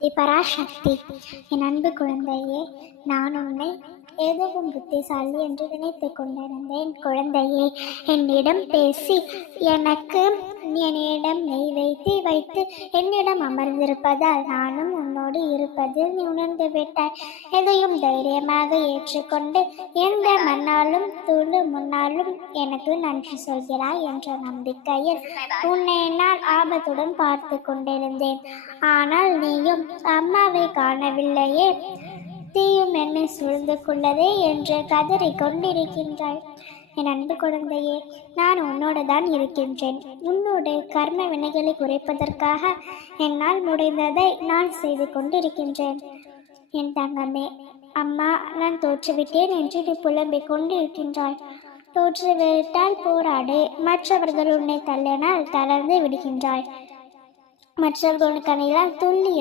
தி பராசக்தி என் அன்பு குழந்தையே நான் உன்னை எதுவும் புத்திசாலி என்று நினைத்து கொண்டிருந்தேன் குழந்தையே. என்னிடம் பேசி எனக்கு என் வைத்து வைத்து என்னிடம் அமர்ந்திருப்பதால் நானும் உன்னோடு இருப்பதில் நீ உணர்ந்து விட்டாய். எதையும் தைரியமாக ஏற்றுக்கொண்டு எந்த மண்ணாலும் தூளு முன்னாலும் எனக்கு நன்றி சொல்கிறாய் என்ற நம்பிக்கையில் உன்னை நான் ஆபத்துடன் பார்த்து கொண்டிருந்தேன். ஆனால் நீயும் அம்மாவை காணவில்லையே. தீயும் என்னை சூழ்ந்து கொள்ளதே என்று கதறிக் கொண்டிருக்கின்றாய். என் அன்பு குழந்தையே நான் உன்னோடு தான் இருக்கின்றேன். உன்னோடு கர்ம வினைகளை குறைப்பதற்காக என்னால் முடிந்ததை நான் செய்து கொண்டிருக்கின்றேன். என் தங்கமே அம்மா நான் தோற்றுவிட்டேன் என்று நீ புலம்பிக் கொண்டிருக்கின்றாய். தோற்றுவிட்டால் போராடு மற்றவர்கள் உன்னை தள்ளினால் தளர்ந்து விடுகின்றாய். மற்றவர்கள் அணிலால் துள்ளி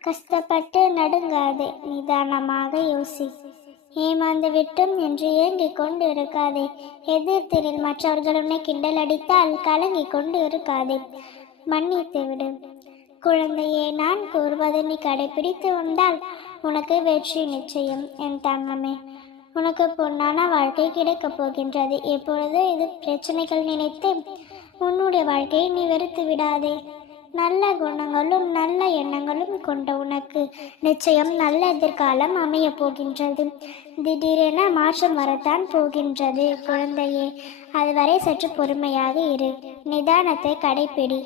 கஷ்டப்பட்டு நடுங்காது நிதானமாக யோசி. ஏமாந்து விட்டும் என்று ஏங்கிக் கொண்டு இருக்காதே எதிர்த்தரில் மற்றவர்கள் உன்னை கிண்டல் அடித்தால் கலங்கிக் கொண்டு இருக்காதே மன்னித்து விடு. குழந்தையே நான் கூறுவதை நீ கடைபிடித்து வந்தால் உனக்கு வெற்றி நிச்சயம் என் தங்கமே. உனக்கு பொன்னான வாழ்க்கை கிடைக்கப் போகின்றது. எப்பொழுது இது பிரச்சனைகள் நினைத்து உன்னுடைய வாழ்க்கையை நீ வெறுத்து விடாதே. நல்ல குணங்களும் நல்ல எண்ணங்களும் கொண்ட உனக்கு நிச்சயம் நல்ல எதிர்காலம் அமையப் போகின்றது. திடீரென மாற்றம் வரத்தான் போகின்றது. குழந்தையே அதுவரை சற்று பொறுமையாக இரு. நிதானத்தை கடைப்பிடி.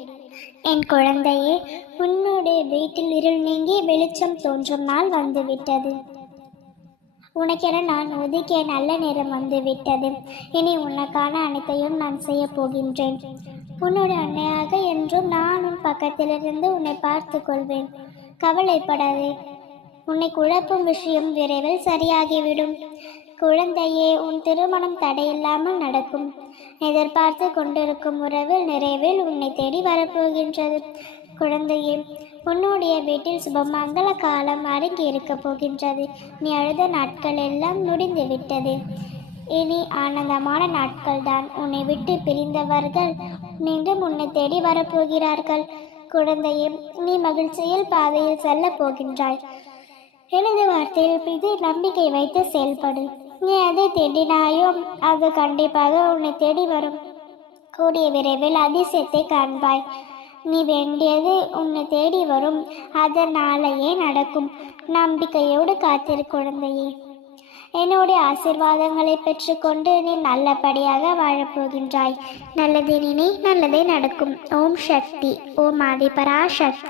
என் குழந்தையே உன்னுடைய வீட்டில் இருள் நீங்கி வெளிச்சம் தோன்றும் நாள் வந்துவிட்டது. உனக்கென நான் ஒதுக்கிய நல்ல நேரம் வந்துவிட்டது. இனி உனக்கான அனைத்தையும் நான் செய்ய போகின்றேன். உன்னோட அன்னையாக என்றும் நான் உன் பக்கத்திலிருந்து உன்னை பார்த்து கொள்வேன். கவலைப்படாதே. உன்னை குழப்பும் விஷயம் விரைவில் சரியாகிவிடும். குழந்தையே உன் திருமணம் தடையில்லாமல் நடக்கும். எதிர்பார்த்து கொண்டிருக்கும் உறவு நிறைவில் உன்னை தேடி வரப்போகின்றது. குழந்தையே உன்னுடைய வீட்டில் சுபமங்கல காலம் அடங்கி இருக்க போகின்றது. நீ அழுத நாட்கள் எல்லாம் முடிந்து விட்டது. இனி ஆனந்தமான நாட்கள் தான் உன்னை விட்டு பிரிந்தவர்கள் மீண்டும் உன்னை தேடி வரப்போகிறார்கள். குழந்தையே நீ மகிழ்ச்சியில் பாதையில் செல்ல போகின்றாய். எனது வார்த்தையில் மீது நம்பிக்கை வைத்து செயல்படு. நீ அதை தேடினாயோ அது கண்டிப்பாக உன்னை தேடி வரும். கூடிய விரைவில் அதிசயத்தை காண்பாய். நீ வேண்டியது உன்னை தேடி வரும். அதனாலேயே நடக்கும். நம்பிக்கையோடு காத்திரு குழந்தையே. என்னுடைய ஆசிர்வாதங்களை பெற்றுக்கொண்டு நீ நல்லபடியாக வாழப்போகின்றாய். நல்லதே நினை நல்லதே நடக்கும். ஓம் சக்தி. ஓம் ஆதிபரா சக்தி